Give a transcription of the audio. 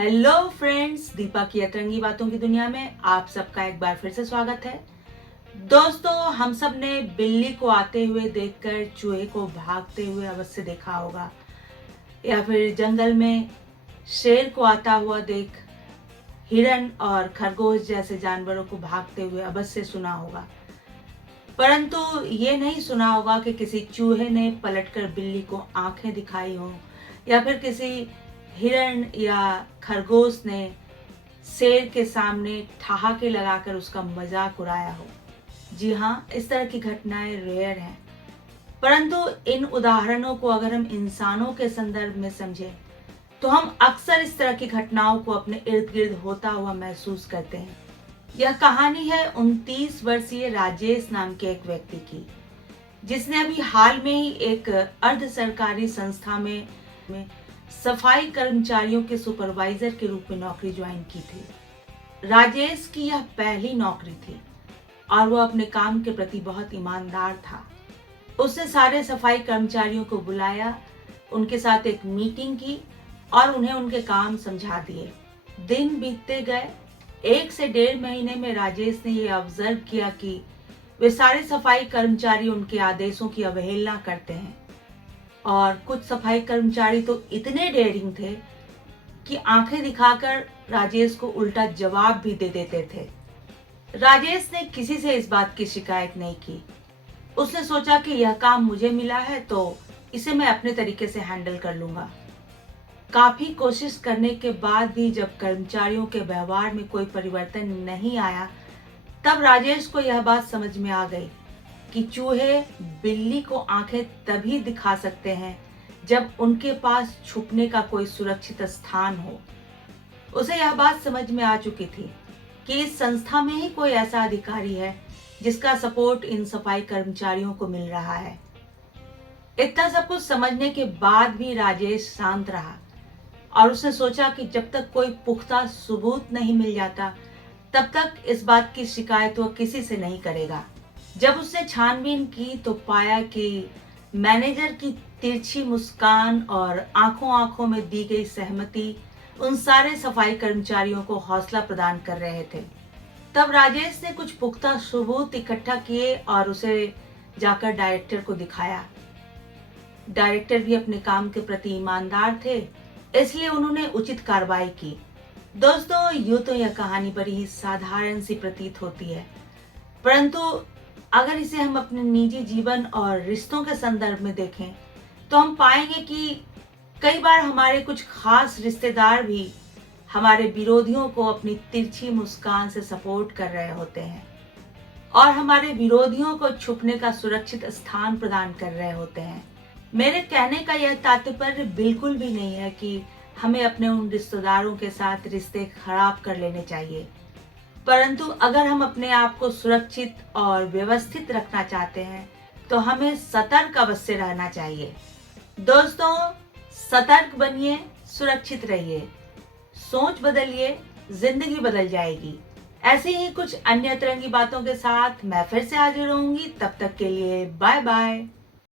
Hello friends, Deepa की अतरंगी बातों की दुनिया में आप सबका एक बार फिर से स्वागत है। दोस्तों, हम सब ने बिल्ली को आते हुए देखकर चूहे को भागते हुए अवश्य देखा होगा, या फिर जंगल में शेर को आता हुआ देख हिरन और खरगोश जैसे जानवरों को भागते हुए अवश्य सुना होगा। परंतु ये नहीं सुना होगा कि किसी चूहे ने पलटकर बिल्ली को आंखें दिखाई हो, या फिर किसी हिरण या खरगोश ने शेर के सामने ठहाके लगाकर उसका मजाक उड़ाया हो। जी हाँ, इस तरह की घटनाएं रेयर हैं। परंतु इन उदाहरणों को अगर हम इंसानों के संदर्भ में समझें तो हम अक्सर इस तरह की घटनाओं को अपने इर्द गिर्द होता हुआ महसूस करते हैं। यह कहानी है 29 वर्षीय राजेश नाम के एक व्यक्ति की, जिसने अभी हाल में ही एक अर्ध सरकारी संस्था में सफाई कर्मचारियों के सुपरवाइजर के रूप में नौकरी ज्वाइन की थी। राजेश की यह पहली नौकरी थी और वह अपने काम के प्रति बहुत ईमानदार था। उसने सारे सफाई कर्मचारियों को बुलाया, उनके साथ एक मीटिंग की और उन्हें उनके काम समझा दिए। दिन बीतते गए। 1 से 1.5 महीने में राजेश ने यह ऑब्जर्व किया कि वे सारे सफाई कर्मचारी उनके आदेशों की अवहेलना करते हैं, और कुछ सफाई कर्मचारी तो इतने डेयरिंग थे कि आंखें दिखाकर राजेश को उल्टा जवाब भी दे देते थे। राजेश ने किसी से इस बात की शिकायत नहीं की। उसने सोचा कि यह काम मुझे मिला है तो इसे मैं अपने तरीके से हैंडल कर लूंगा। काफी कोशिश करने के बाद भी जब कर्मचारियों के व्यवहार में कोई परिवर्तन नहीं आया, तब राजेश को यह बात समझ में आ गई कि चूहे बिल्ली को आंखें तभी दिखा सकते हैं जब उनके पास छुपने का कोई सुरक्षित स्थान हो। उसे यह बात समझ में आ चुकी थी कि इस संस्था में ही कोई ऐसा अधिकारी है जिसका सपोर्ट इन सफाई कर्मचारियों को मिल रहा है। इतना सब कुछ समझने के बाद भी राजेश शांत रहा और उसने सोचा कि जब तक कोई पुख्ता सबूत नहीं मिल जाता तब तक इस बात की शिकायत वह किसी से नहीं करेगा। जब उसने छानबीन की तो पाया कि मैनेजर की तिरछी मुस्कान और आंखों आंखों में दी गई सहमति उन सारे सफाई कर्मचारियों को हौसला प्रदान कर रहे थे। तब राजेश ने कुछ पुख्ता सबूत इकट्ठा किए और उसे जाकर डायरेक्टर को दिखाया। डायरेक्टर भी अपने काम के प्रति ईमानदार थे, इसलिए उन्होंने उचित कार्रवाई की। दोस्तों, यूं तो यह कहानी बड़ी ही साधारण सी प्रतीत होती है, परंतु अगर इसे हम अपने निजी जीवन और रिश्तों के संदर्भ में देखें तो हम पाएंगे कि कई बार हमारे कुछ खास रिश्तेदार भी हमारे विरोधियों को अपनी तिरछी मुस्कान से सपोर्ट कर रहे होते हैं और हमारे विरोधियों को छुपने का सुरक्षित स्थान प्रदान कर रहे होते हैं। मेरे कहने का यह तात्पर्य बिल्कुल भी नहीं है कि हमें अपने उन रिश्तेदारों के साथ रिश्ते खराब कर लेने चाहिए, परंतु अगर हम अपने आप को सुरक्षित और व्यवस्थित रखना चाहते हैं तो हमें सतर्क अवश्य रहना चाहिए। दोस्तों, सतर्क बनिए, सुरक्षित रहिए, सोच बदलिए, जिंदगी बदल जाएगी। ऐसी ही कुछ अन्य तरंगी बातों के साथ मैं फिर से हाजिर होंगी। तब तक के लिए बाय बाय।